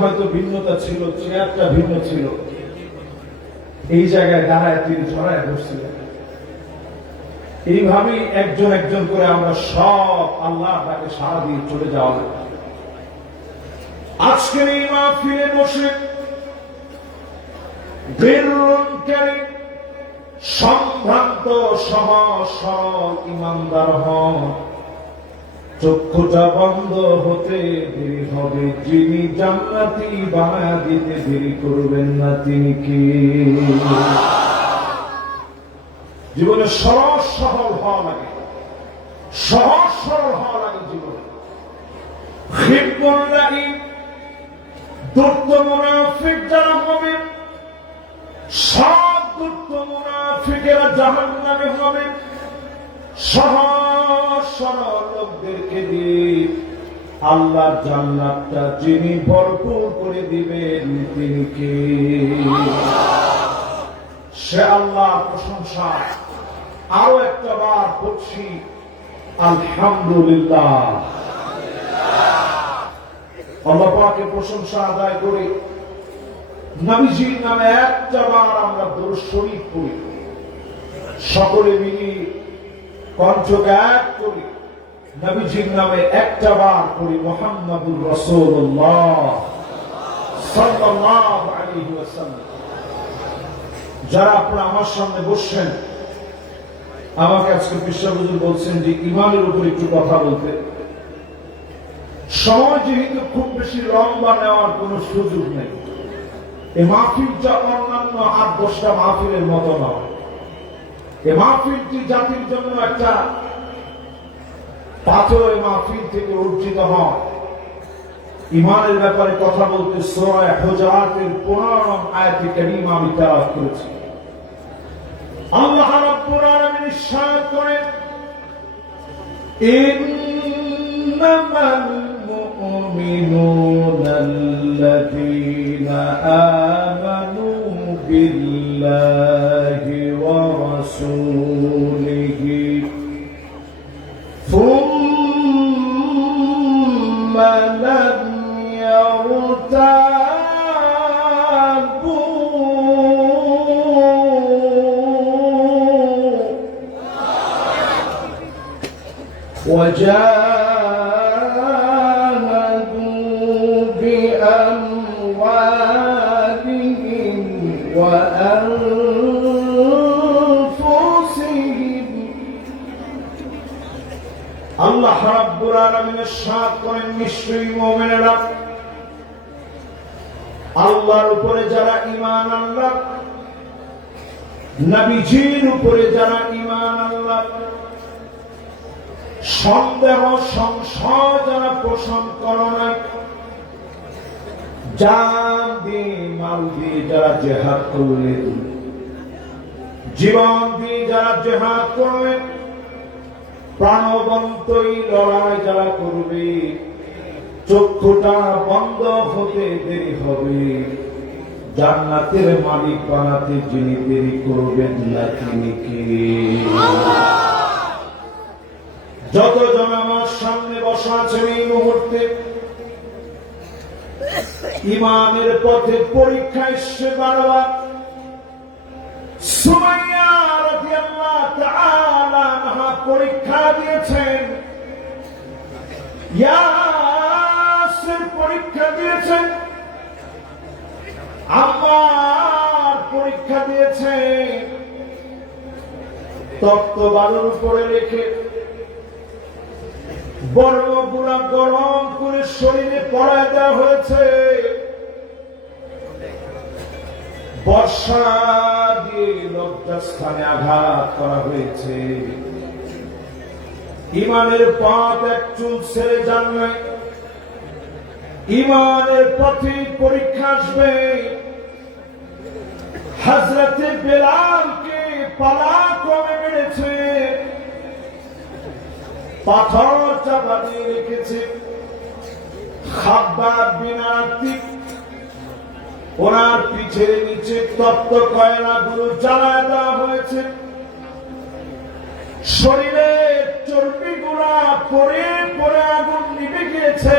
হয়তো ভিন্নতা ছিল, চেয়ারটা ভিন্ন ছিল, এই জায়গায় দাঁড়ায় তিনি ছড়ায় বসছিলেন। এইভাবেই একজন একজন করে আমরা সব আল্লাহ তাকে সারা দিয়ে চলে যাওয়া লাগে। আজকের এই মাহফিলে বসে সম্ভ্রান্ত সহজ সরল ইমানদার হন, চক্ষুটা বন্ধ হতে দেরি হবে, যিনি জান্নাতি বানায়া দিতে দেরি করবেন না তিনি কে? জীবনে সহজ সরল হওয়া লাগে, সহজ সরল হওয়া লাগে জীবনে। হিব্বুল্লাহি দুষ্ট মুনাফিক যারা হবে, সব দুষ্ট মুনাফিকেরা জাহান্নামে হবে। সহজ সরল লোকদেরকে দিয়ে আল্লাহর জান্নাতটা যিনি ভরপুর করে দিবেন তিনি কে? সে আল্লাহর প্রশংসা আরো একটা বার করছি, আলহামদুলিল্লাহ। আল্লাহ পাকের প্রশংসা আদায় করে নবীজির নামে একটা বার আমরা দরুদ শরীফ পড়ি, সকলে মিলে কণ্ঠকে এক করি, নবীজির নামে একটা বার করি, মুহাম্মাদুর রাসূলুল্লাহ সাল্লাল্লাহু আলাইহি ওয়াসাল্লাম। যারা আপনারা আমার সামনে বসছেন, আমাকে আজকে বিশ্বাস হুজুর বলছেন যে ইমানের উপর একটু কথা বলতে। সময় যেহেতু খুব বেশি লম্বা নেওয়ার কোন সুযোগ নেই, এই মাহফিলটা অন্যান্য ৮-১০টা মাহফিলের মতো নয়। এই মাহফিলটি জাতির জন্য একটা পাথর, এই মাহফিল থেকে অর্জিত হয়। ইমানের ব্যাপারে কথা বলতে সূরা হুজুরাতের ১৫ নং আয়াতে কারিমা আমি তেলাওয়াত করেছি। আল্লাহ রাব্বুল আলামিন ইরশাদ করেন, ইন্নামাল মুমিনুনা আল্লাযীনা আমানু বিল্লাহি ওয়া রাসূলিহি সুম্মা লাম ইয়ারতাবু وجاهدوا بأموالهم وأنفسهم। আল্লাহ রাব্বুল আলামিন ইরশাদ করেন, নিশ্চয়ই মুমিনেরা আল্লাহর উপরে যারা ঈমান আনলো, নবীজির উপরে যারা ঈমান আনলো, সন্দেহ সংশয় যারা পোষণ করে না, জান দিয়ে মাল দিয়ে যারা জিহাদ করলেন, জীবন দিয়ে যারা জিহাদ করলেন, প্রাণবন্তই লড়াই যারা করবে, চক্ষুটা বন্ধ হতে দেরি হবে, জান্নাতের মালিক বানাতে যিনি দেরি করবেন না তিনি কে? যতজন আমার সামনে বসা আছেন এই মুহূর্তে ইমানের পথে পরীক্ষা এসে বারবার। সুমাইয়া রাদিয়াল্লাহু তাআলা আনহা পরীক্ষা দিয়েছেন, ইয়াসির পরীক্ষা দিয়েছেন, আম্মার পরীক্ষা দিয়েছে। তপ্ত বালুর উপরে রেখে বর্ণগুলা গরম করে শরীরে পড়ায় দেওয়া হয়েছে, বর্ষা দিয়ে লজ্জাস্থানে আঘাত করা হয়েছে। ইমানের পথ এক চুল ছেড়ে যান নাই, ইমানের পথে পরীক্ষা আসবে। হযরতে বেলালকে পালাক্রমে মেরেছে, পাথর চাপা দিয়ে রেখেছে। খাব্বাব বিন আতিক ওনার পিঠের নিচে তপ্ত কয়লাগুলো জ্বালায় দেওয়া হয়েছে, শরীরে চর্বিগুলা পরে পরে আগুন নিভে গিয়েছে।